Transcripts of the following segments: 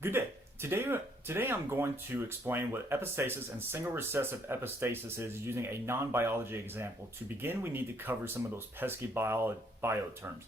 Good day. Today I'm going to explain what epistasis and single recessive epistasis is using a non-biology example. To begin, we need to cover some of those pesky bio terms.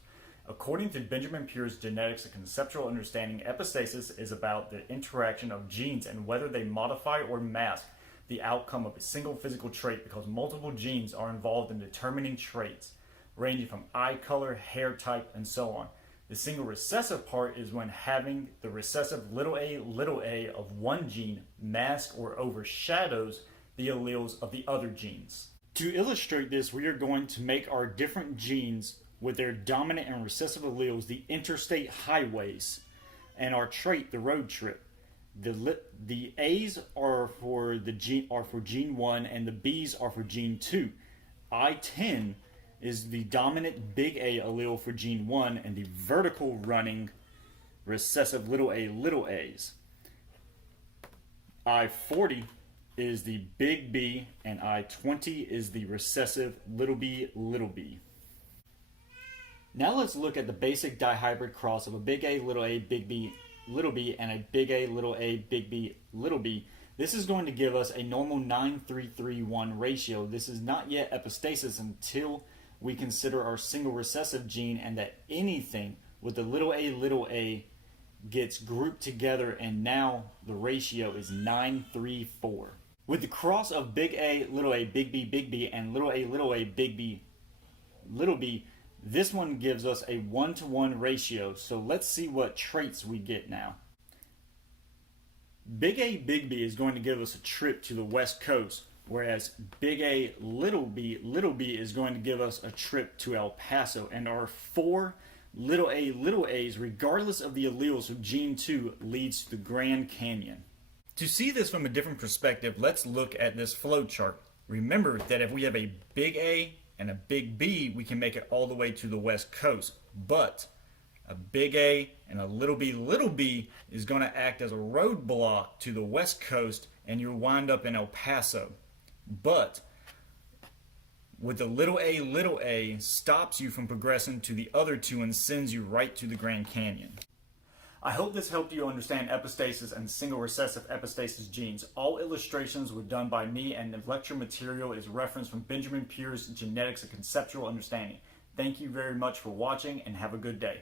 According to Benjamin Peirce Genetics, a conceptual understanding, epistasis is about the interaction of genes and whether they modify or mask the outcome of a single physical trait, because multiple genes are involved in determining traits, ranging from eye color, hair type, and so on. The single recessive part is when having the recessive a of one gene masks or overshadows the alleles of the other genes. To illustrate this, we are going to make our different genes with their dominant and recessive alleles the interstate highways, and our trait the road trip. The A's are for gene 1 and the B's are for gene 2. I-10 is the dominant big A allele for gene 1 and the vertical running recessive a's. I-40 is the big B and I-20 is the recessive b. Now let's look at the basic dihybrid cross of a big A, big B, little b, and a big A, big B, little b. This is going to give us a normal 9:3:1 ratio. This is not yet epistasis until we consider our single recessive gene and that anything with the a gets grouped together, and now the ratio is 9:3:4. With the cross of big A, big B, and a, big B, little b, this one gives us a 1-to-1 ratio. So let's see what traits we get now. Big A, big B is going to give us a trip to the West Coast, whereas big A, little b is going to give us a trip to El Paso, and our four little a's, regardless of the alleles of gene 2, leads to the Grand Canyon. To see this from a different perspective, let's look at this flow chart. Remember that if we have a big A and a big B, we can make it all the way to the West Coast, but a big A and a little b is going to act as a roadblock to the West Coast, and you'll wind up in El Paso. But with the little a stops you from progressing to the other two and sends you right to the Grand Canyon. I hope this helped you understand epistasis and single recessive epistasis genes. All illustrations were done by me, and the lecture material is referenced from Benjamin Peirce Genetics, a Conceptual Understanding. Thank you very much for watching, and have a good day.